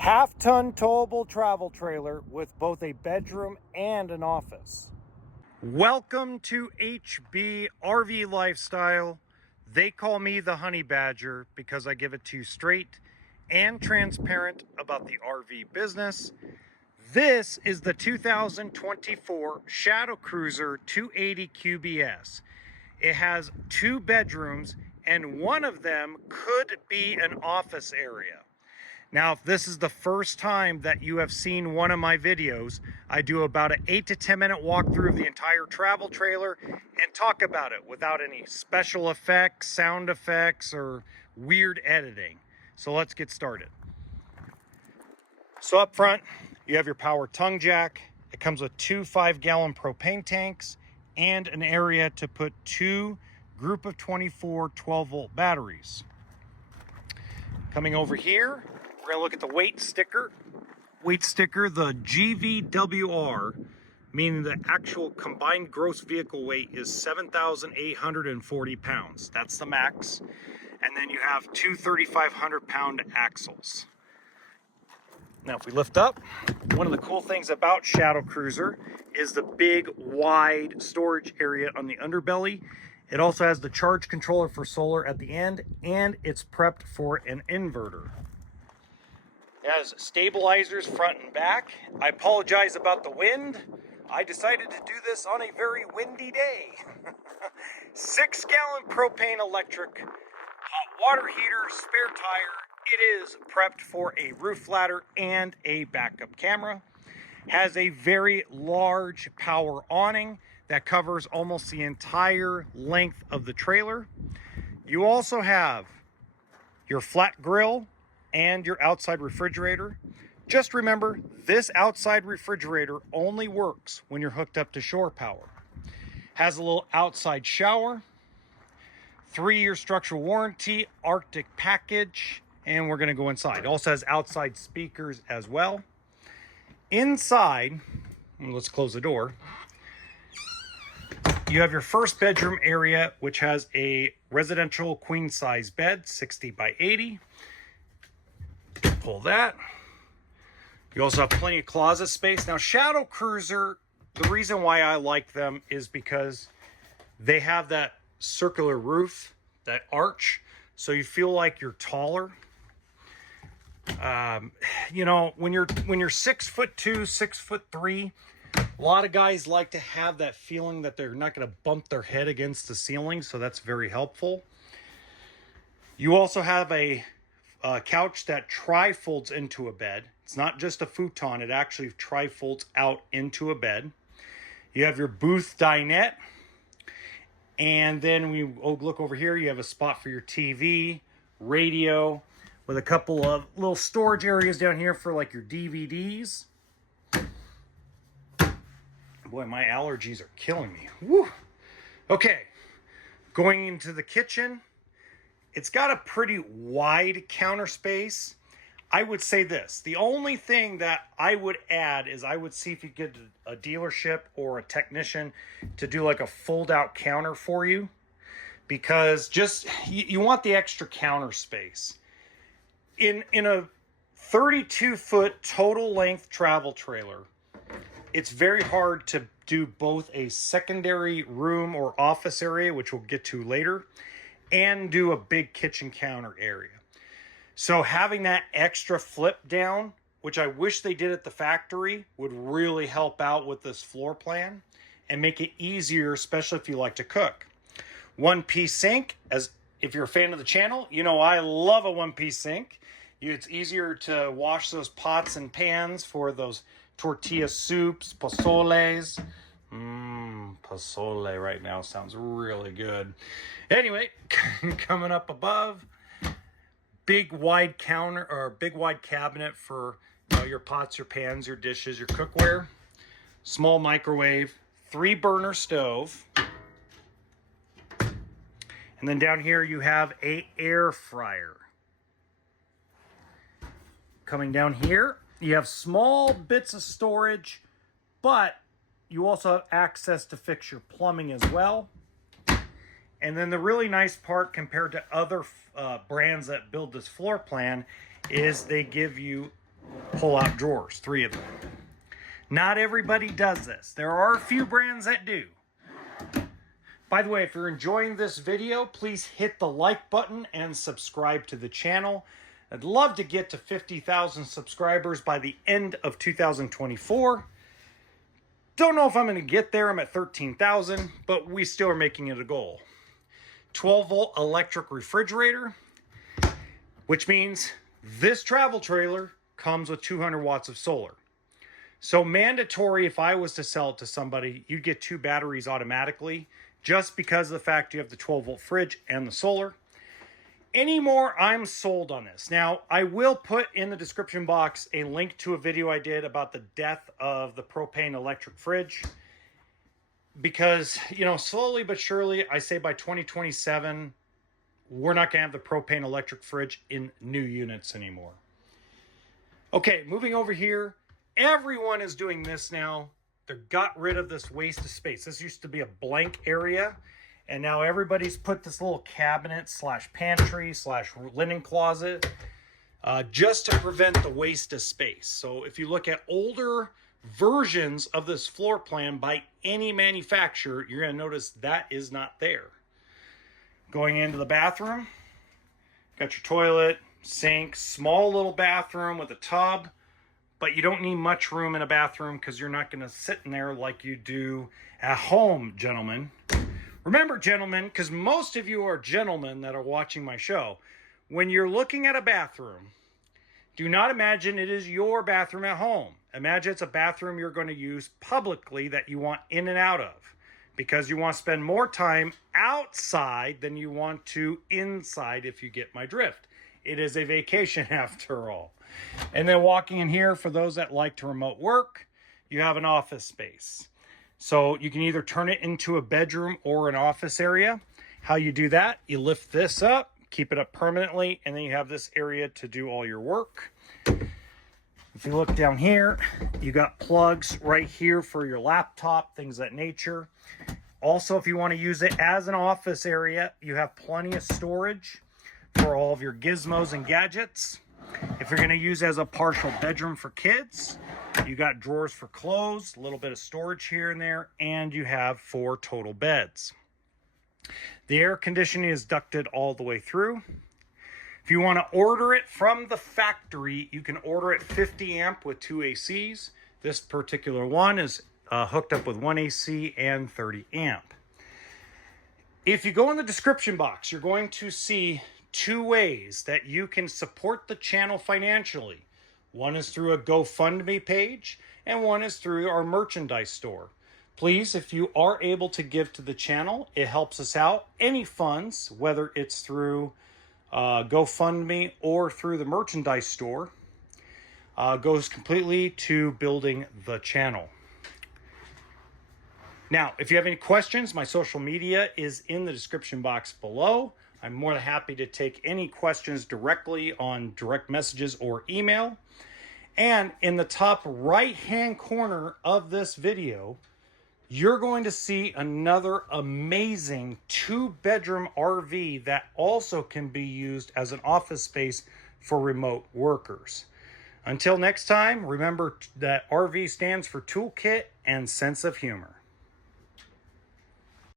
half-ton towable travel trailer with both a bedroom and an office. Welcome to HBRV Lifestyle. They call me the Honey Badger because I give it to you straight and transparent about the RV business. This is the 2024 Shadow Cruiser 280 QBS. It has 2 bedrooms and one of them could be an office area. Now, if this is the first time that you have seen one of my videos, I do about an 8 to 10 minute walkthrough of the entire travel trailer and talk about it without any special effects, sound effects, or weird editing. So let's get started. So up front, you have your power tongue jack. It comes with 2 5-gallon propane tanks and an area to put 2 group of 24 12-volt batteries. Coming over here, we're gonna look at the weight sticker. Weight sticker, the GVWR, meaning the actual combined gross vehicle weight is 7,840 pounds. That's the max. And then you have 2 3,500-pound axles. Now, if we lift up, one of the cool things about Shadow Cruiser is the big, wide storage area on the underbelly. It also has the charge controller for solar at the end, and it's prepped for an inverter. It has stabilizers front and back. I apologize about the wind. I decided to do this on a very windy day. 6-gallon propane electric hot water heater, spare tire. It is prepped for a roof ladder and a backup camera. Has a very large power awning that covers almost the entire length of the trailer. You also have your flat grill and your outside refrigerator. Just remember, this outside refrigerator only works when you're hooked up to shore power. Has a little outside shower, 3-year structural warranty, Arctic package, and we're gonna go inside. It also has outside speakers as well. Inside, let's close the door. You have your first bedroom area, which has a residential queen size bed, 60 by 80. Pull that. You also have plenty of closet space. Now, Shadow Cruiser, the reason why I like them is because they have that circular roof, that arch, so you feel like you're taller. You know, when you're 6'2", 6'3", a lot of guys like to have that feeling that they're not going to bump their head against the ceiling, so that's very helpful. You also have a couch that tri-folds into a bed. It's not just a futon, it actually tri-folds out into a bed. You have your booth dinette. And then we look over here, you have a spot for your TV, radio, with a couple of little storage areas down here for like your DVDs. Boy, my allergies are killing me. Woo! Okay, going into the kitchen. It's got a pretty wide counter space. I would say this. The only thing that I would add is I would see if you get a dealership or a technician to do like a fold-out counter for you. Because just, you want the extra counter space. In a 32-foot total length travel trailer, it's very hard to do both a secondary room or office area, which we'll get to later, and do a big kitchen counter area. So having that extra flip down, which I wish they did at the factory, would really help out with this floor plan and make it easier, especially if you like to cook. One-piece sink, as if you're a fan of the channel, you know I love a one-piece sink. It's easier to wash those pots and pans for those tortilla soups, pozoles. Pozole right now sounds really good. Anyway, coming up above, big wide counter or big wide cabinet for your pots, your pans, your dishes, your cookware. Small microwave, 3-burner stove. And then down here you have an air fryer. Coming down here, you have small bits of storage, but you also have access to fix your plumbing as well. And then the really nice part compared to other brands that build this floor plan is they give you pull-out drawers, 3 of them. Not everybody does this. There are a few brands that do. By the way, if you're enjoying this video, please hit the like button and subscribe to the channel. I'd love to get to 50,000 subscribers by the end of 2024. Don't know if I'm going to get there. I'm at 13,000, but we still are making it a goal. 12-volt electric refrigerator, which means this travel trailer comes with 200 watts of solar. So mandatory, if I was to sell it to somebody, you'd get 2 batteries automatically, just because of the fact you have the 12-volt fridge and the solar. Anymore, I'm sold on this. Now, I will put in the description box a link to a video I did about the death of the propane electric fridge. Because, you know, slowly but surely, I say by 2027, we're not going to have the propane electric fridge in new units anymore. Okay, moving over here. Everyone is doing this now. They got rid of this waste of space. This used to be a blank area. And now everybody's put this little cabinet / pantry / linen closet just to prevent the waste of space. So if you look at older versions of this floor plan by any manufacturer, you're going to notice that is not there. Going into the bathroom, got your toilet, sink, small little bathroom with a tub, but you don't need much room in a bathroom because you're not going to sit in there like you do at home, gentlemen. Remember, gentlemen, because most of you are gentlemen that are watching my show, when you're looking at a bathroom, do not imagine it is your bathroom at home. Imagine it's a bathroom you're going to use publicly that you want in and out of, because you want to spend more time outside than you want to inside, if you get my drift. It is a vacation after all. And then walking in here, for those that like to remote work, you have an office space. So you can either turn it into a bedroom or an office area. How you do that, you lift this up, keep it up permanently, and then you have this area to do all your work. If you look down here, you got plugs right here for your laptop, things of that nature. Also, if you want to use it as an office area, you have plenty of storage for all of your gizmos and gadgets. If you're going to use it as a partial bedroom for kids, you got drawers for clothes, a little bit of storage here and there, and you have 4 total beds. The air conditioning is ducted all the way through. If you want to order it from the factory, you can order it 50 amp with 2 ACs. This particular one is hooked up with 1 AC and 30 amp. If you go in the description box, you're going to see 2 ways that you can support the channel financially. One is through a GoFundMe page, and one is through our merchandise store. Please, if you are able to give to the channel, it helps us out. Any funds, whether it's through GoFundMe or through the merchandise store, goes completely to building the channel. Now, if you have any questions, my social media is in the description box below. I'm more than happy to take any questions directly on direct messages or email. And in the top right-hand corner of this video, you're going to see another amazing 2-bedroom RV that also can be used as an office space for remote workers. Until next time, remember that RV stands for toolkit and sense of humor.